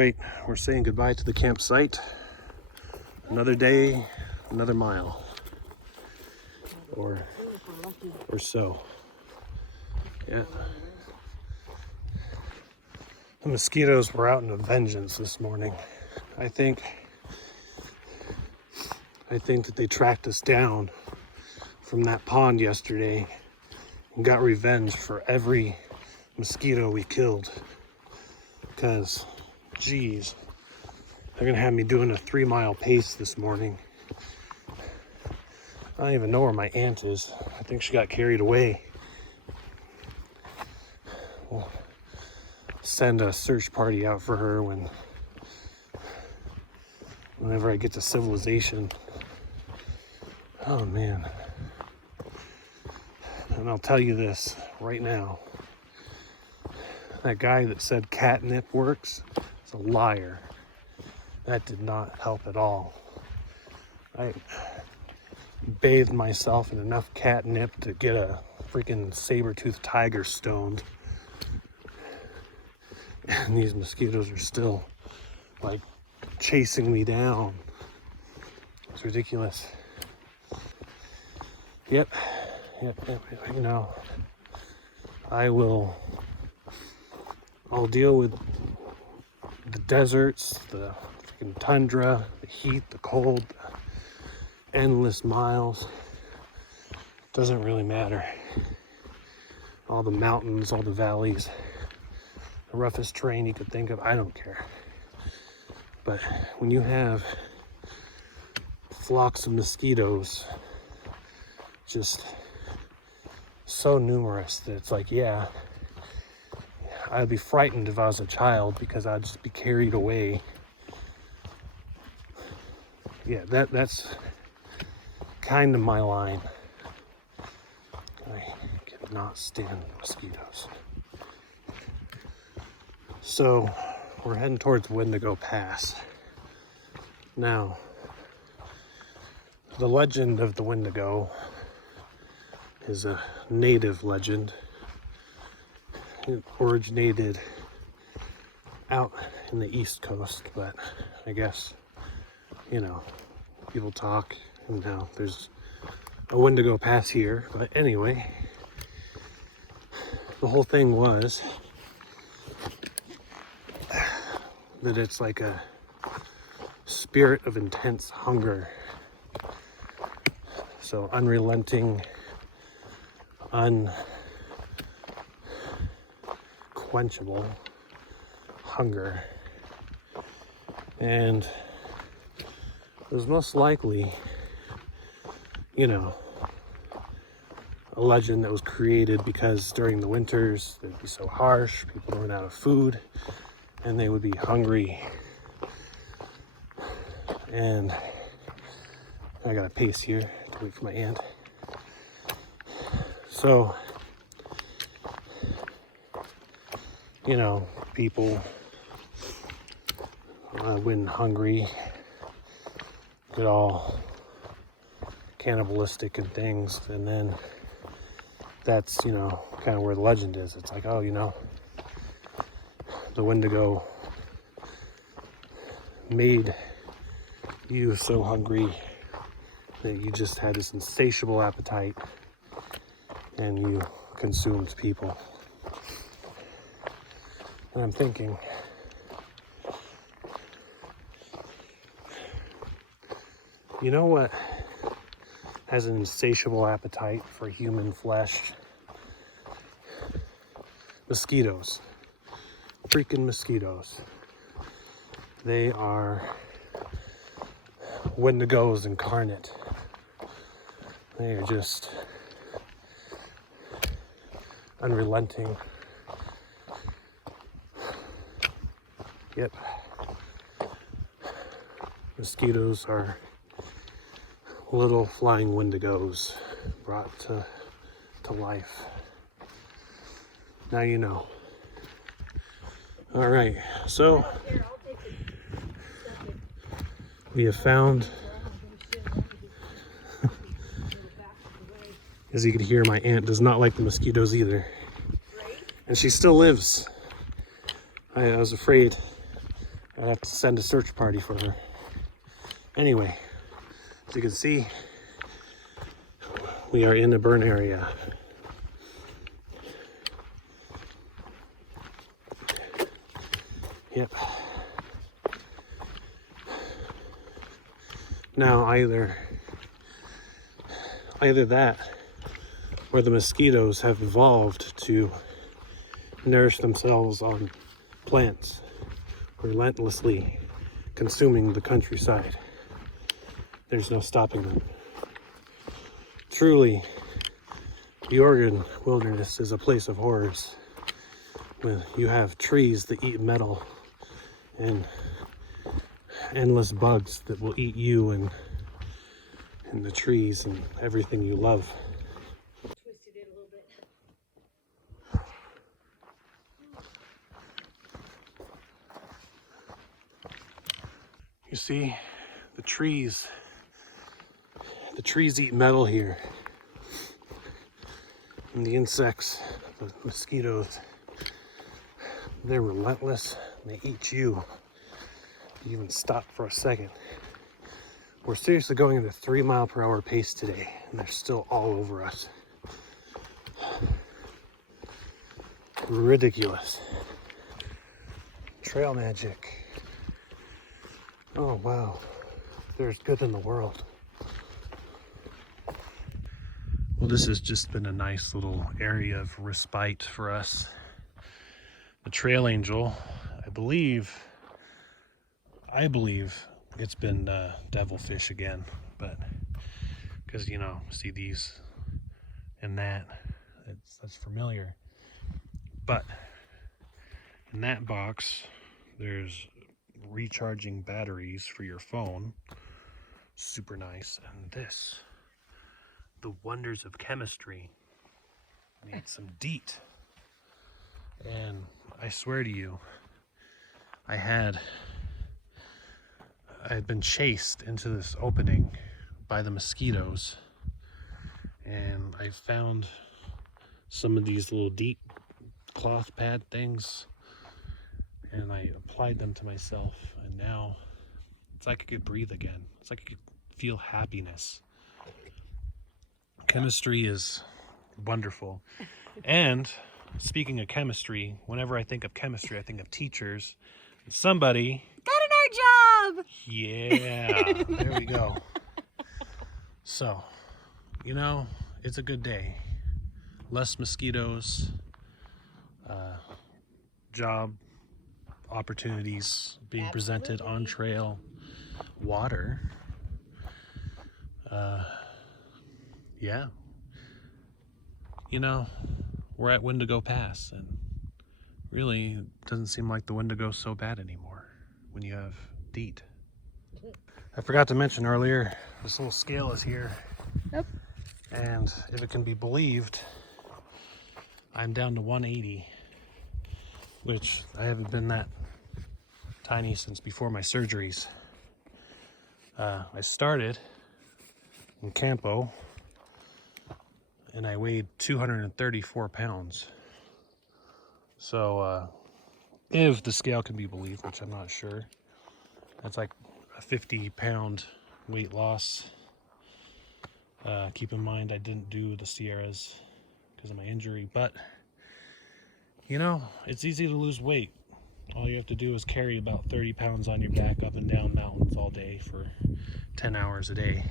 right, we're saying goodbye to the campsite. Another day, another mile, or so. Yeah. The mosquitoes were out in a vengeance this morning. I think that they tracked us down from that pond yesterday and got revenge for every mosquito we killed. Because, geez, they're gonna have me doing a 3-mile pace this morning. I don't even know where my aunt is. I think she got carried away. We'll send a search party out for her whenever I get to civilization. Oh man. And I'll tell you this right now. That guy that said catnip works is a liar. That did not help at all. I bathed myself in enough catnip to get a freaking saber-toothed tiger stoned. And these mosquitoes are still like chasing me down. It's ridiculous. Yep. You know, I'll deal with the deserts, the freaking tundra, the heat, the cold, the endless miles. Doesn't really matter. All the mountains, all the valleys, the roughest terrain you could think of, I don't care. But when you have flocks of mosquitoes, just so numerous that it's like, yeah, I'd be frightened if I was a child because I'd just be carried away. Yeah, that's kind of my line. I cannot stand mosquitoes. So we're heading towards Wendigo Pass. Now, the legend of the Wendigo is a native legend. It originated out in the East Coast, but I guess, you know, people talk, and now there's a Wendigo Pass here. But anyway, the whole thing was that it's like a spirit of intense hunger. So unrelenting, unquenchable hunger. And it was most likely, you know, a legend that was created because during the winters it'd be so harsh, people run out of food, and they would be hungry. And I gotta pace here to wait for my aunt. So, you know, people, when hungry, get all cannibalistic and things, and then that's, you know, kind of where the legend is. It's like, oh, you know, the Wendigo made you so hungry that you just had this insatiable appetite and you consumed people. And I'm thinking, you know what has an insatiable appetite for human flesh? Mosquitoes. Freaking mosquitoes. They are wendigos incarnate. They are just unrelenting. Yep. Mosquitoes are little flying wendigos brought to life. Now you know. All right, so we have found, as you can hear, my aunt does not like the mosquitoes either. And she still lives. I was afraid I have to send a search party for her. Anyway, as you can see, we are in a burn area. Yep. Now either that, or the mosquitoes have evolved to nourish themselves on plants, relentlessly consuming the countryside. There's no stopping them. Truly, the Oregon wilderness is a place of horrors. When you have trees that eat metal and endless bugs that will eat you and the trees and everything you love. Twisted it a little bit. You see, the trees eat metal here. And the insects, the mosquitoes, they're relentless. And they eat you. You even stop for a second. We're seriously going at a 3-mile-per-hour pace today, and they're still all over us. Ridiculous. Trail magic. Oh wow, there's good in the world. Well, this has just been a nice little area of respite for us. The trail angel, I believe it's been devilfish again, but because, you know, see these and that's familiar. But in that box, there's recharging batteries for your phone. Super nice. And this, the wonders of chemistry. Need some DEET. And I swear to you, I had been chased into this opening by the mosquitoes, and I found some of these little DEET cloth pad things, and I applied them to myself, and now it's like I could breathe again. It's like I could feel happiness. Chemistry is wonderful. And speaking of chemistry, whenever I think of chemistry, I think of teachers. Somebody got an art job! Yeah, there we go. So, you know, it's a good day. Less mosquitoes, job opportunities being presented on trail, water. Yeah. You know, we're at Wendigo Pass, and really it doesn't seem like the Wendigo's so bad anymore when you have DEET. I forgot to mention earlier, this little scale is here. Yep. And if it can be believed, I'm down to 180, which I haven't been that tiny since before my surgeries. I started in Campo, and I weighed 234 pounds. So, if the scale can be believed, which I'm not sure, that's like a 50-pound weight loss. Keep in mind I didn't do the Sierras because of my injury, but you know, it's easy to lose weight. All you have to do is carry about 30 pounds on your back up and down mountains all day for 10 hours a day.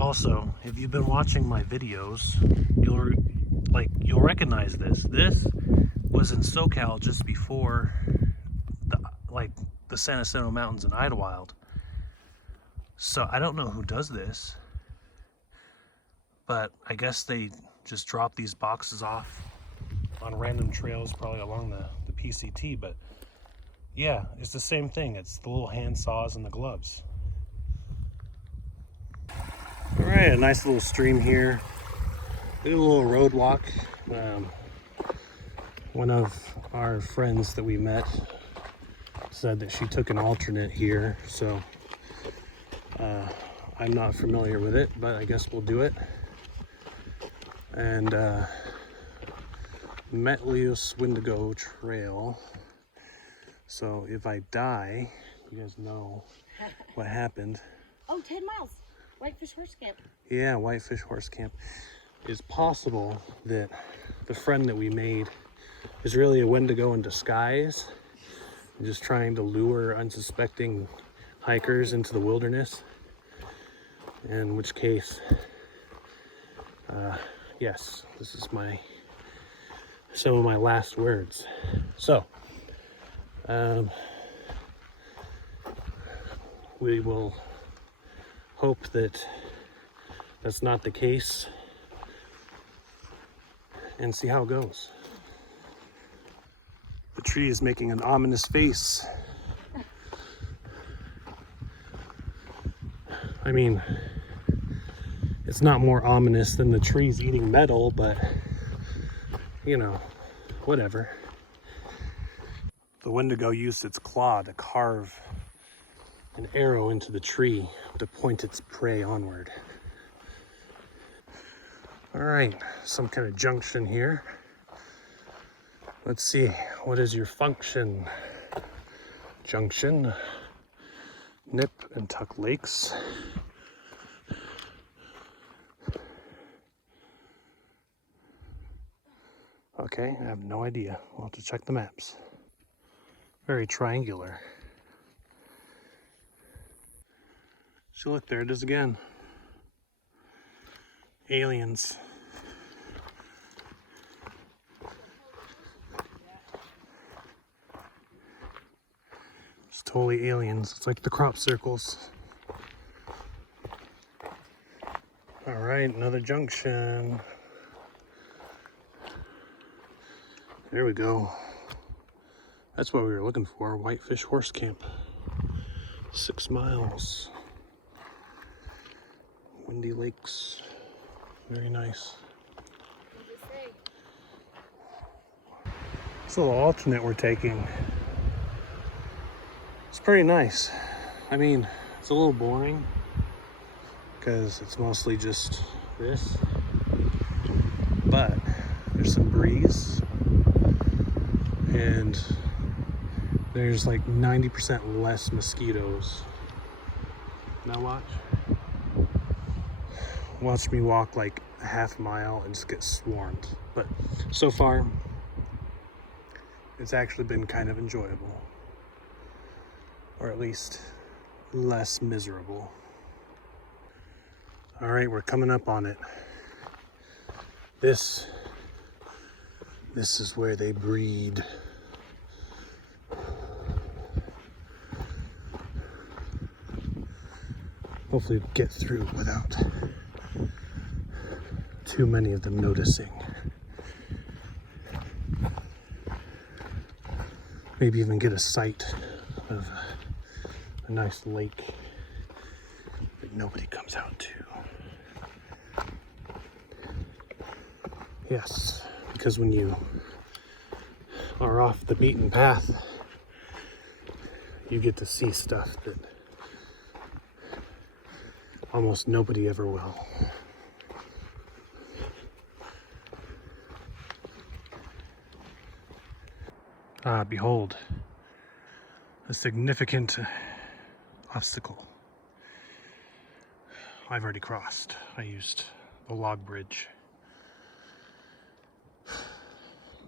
Also, if you've been watching my videos, you'll recognize this. This was in SoCal just before the San Jacinto Mountains in Idlewild. So I don't know who does this, but I guess they just drop these boxes off on random trails, probably along the PCT. But yeah, it's the same thing. It's the little hand saws and the gloves. All right, a nice little stream here. Did a little road walk. One of our friends that we met said that she took an alternate here, so I'm not familiar with it, but I guess we'll do it. And Metlius Wendigo Trail. So if I die, you guys know what happened. Oh, 10 miles. Whitefish Horse Camp. Yeah, Whitefish Horse Camp. It's possible that the friend that we made is really a wendigo in disguise, just trying to lure unsuspecting hikers into the wilderness. In which case, yes, this is some of my last words. So, we will hope that that's not the case and see how it goes. The tree is making an ominous face. I mean, it's not more ominous than the trees eating metal, but you know, whatever. The wendigo used its claw to carve an arrow into the tree to point its prey onward. All right, some kind of junction here. Let's see, what is your function? Junction, Nip and Tuck Lakes. Okay, I have no idea. We'll have to check the maps. Very triangular. So look, there it is again. Aliens. It's totally aliens. It's like the crop circles. All right, another junction. There we go. That's what we were looking for, Whitefish Horse Camp. 6 miles. Windy Lakes. Very nice. This little alternate we're taking. It's pretty nice. I mean, it's a little boring because it's mostly just this. But there's some breeze. And there's like 90% less mosquitoes. Now watch. Watch me walk like a half mile and just get swarmed. But so far, it's actually been kind of enjoyable. Or at least less miserable. All right, we're coming up on it. This is where they breed. Hopefully we get through without too many of them noticing. Maybe even get a sight of a nice lake that nobody comes out to. Yes, because when you are off the beaten path, you get to see stuff that almost nobody ever will. Ah, behold, a significant obstacle. I've already crossed. I used the log bridge.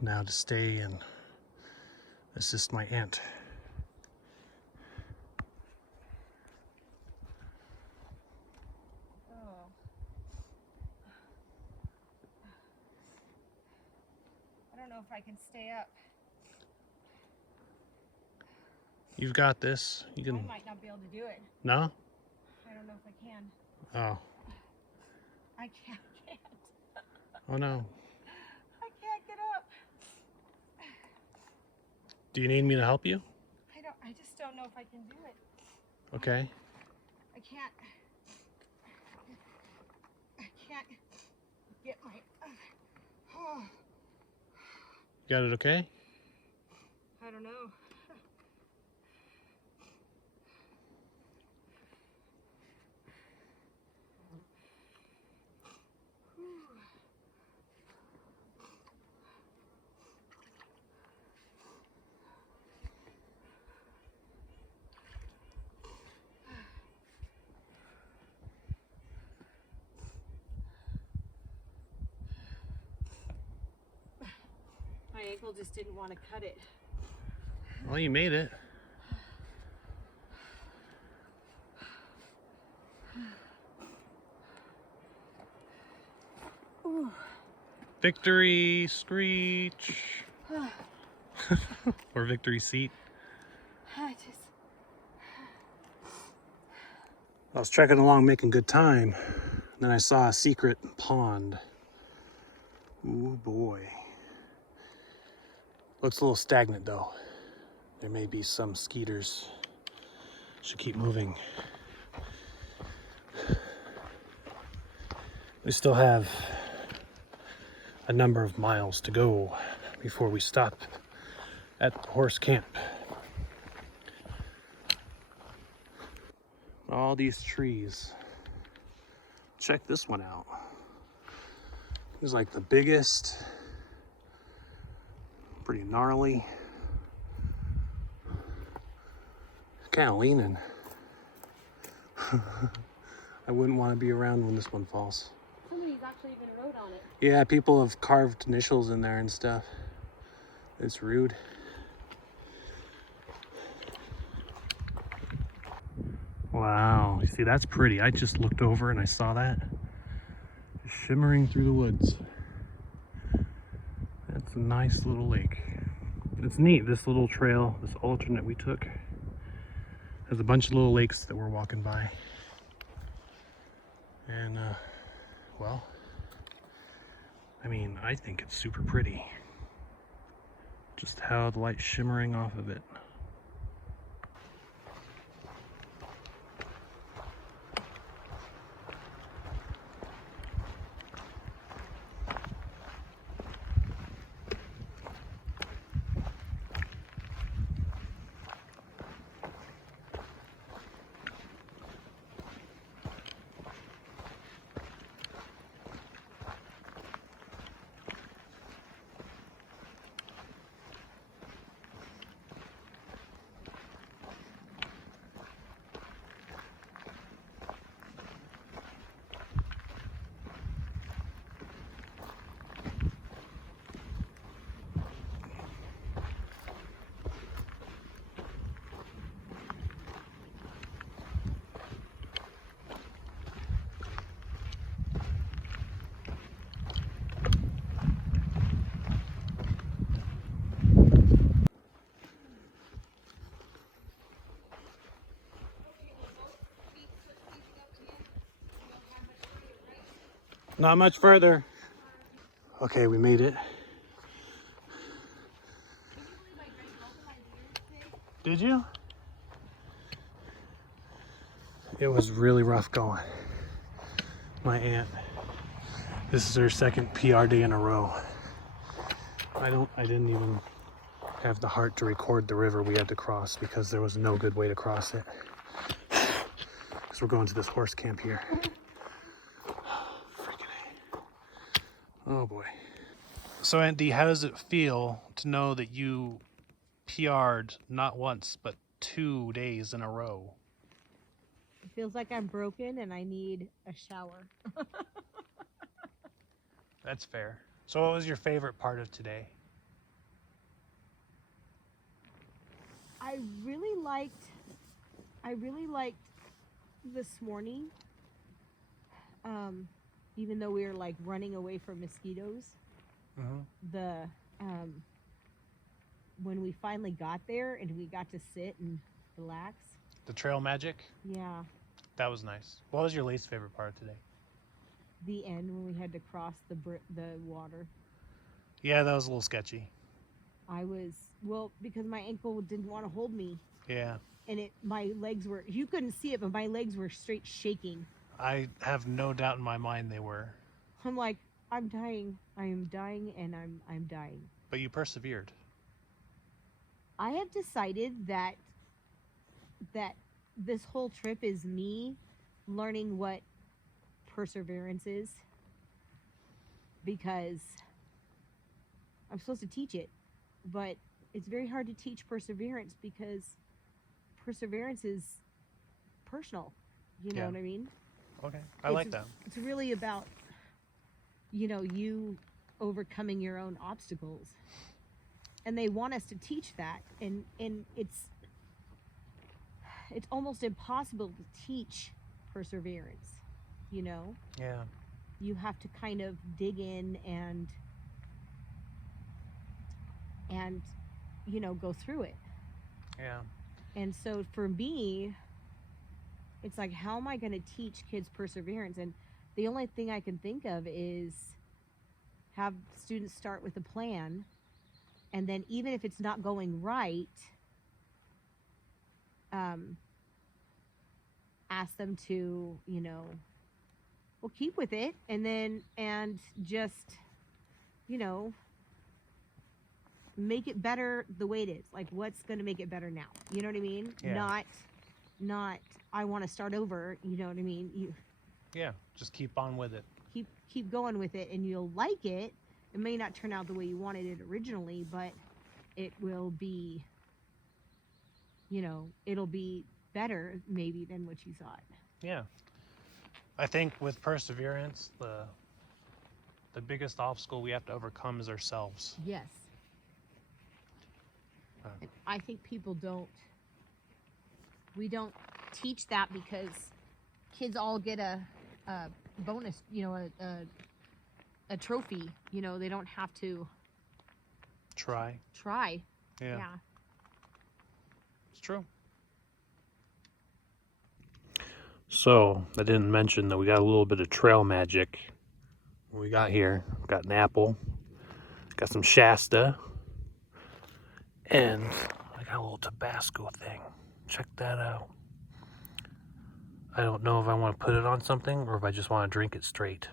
Now to stay and assist my aunt. I don't know if I can stay up. You've got this. You can. I might not be able to do it. No? I don't know if I can. Oh. I can't. Oh no. I can't get up. Do you need me to help you? I just don't know if I can do it. Okay. I can't get my. Oh, You got it okay? I don't know. My ankle just didn't want to cut it. Well, you made it. Ooh. Victory screech. Or victory seat. I just... I was trekking along making good time. Then I saw a secret pond. Ooh boy. Looks a little stagnant though. There may be some skeeters. Should keep moving. We still have a number of miles to go before we stop at the horse camp. All these trees. Check this one out. It's like the biggest, pretty gnarly. Kind of leaning. I wouldn't want to be around when this one falls. Somebody's actually even wrote on it. Yeah, people have carved initials in there and stuff. It's rude. Wow, you see, that's pretty. I just looked over and I saw that. Shimmering through the woods. That's a nice little lake. It's neat, this little trail, this alternate we took. There's a bunch of little lakes that we're walking by. And, well, I mean, I think it's super pretty. Just how the light's shimmering off of it. Not much further. Okay, we made it. Did you? It was really rough going. My aunt, this is her second PR day in a row. I didn't even have the heart to record the river we had to cross because there was no good way to cross it. Because we're going to this horse camp here. Oh boy. So Aunt Dee, how does it feel to know that you PR'd not once, but 2 days in a row? It feels like I'm broken and I need a shower. That's fair. So what was your favorite part of today? I really liked this morning. Even though we were like running away from mosquitoes, when we finally got there and we got to sit and relax. The trail magic? Yeah. That was nice. What was your least favorite part of today? The end when we had to cross the water. Yeah, that was a little sketchy. Because my ankle didn't want to hold me. Yeah. And my legs were, you couldn't see it, but my legs were straight shaking. I have no doubt in my mind they were. I'm like, I'm dying. I am dying and I'm dying. But you persevered. I have decided that this whole trip is me learning what perseverance is, because I'm supposed to teach it, but it's very hard to teach perseverance because perseverance is personal. You know what I mean? Okay, I like that. It's really about, you overcoming your own obstacles. and they want us to teach that, and it's almost impossible to teach perseverance, you know. Yeah. You have to kind of dig in and you know, go through it. Yeah. And so for me, it's like, how am I going to teach kids perseverance? And the only thing I can think of is have students start with a plan, and then even if it's not going right, ask them to, you know, well, keep with it, and just, you know, make it better the way it is. Like, what's going to make it better now? You know what I mean? Yeah. Not I want to start over. You know what I mean? You just keep on with it. keep going with it, and you'll like it. It may not turn out the way you wanted it originally, but it will be, you know, it'll be better maybe than what you thought. Yeah. I think with perseverance, the biggest obstacle we have to overcome is ourselves. Yes. And I think people we don't teach that because kids all get a bonus, you know, a trophy. You know, they don't have to Try. Yeah. It's true. So, I didn't mention that we got a little bit of trail magic. We got here, got an apple, got some Shasta, and I got a little Tabasco thing. Check that out. I don't know if I want to put it on something or if I just want to drink it straight.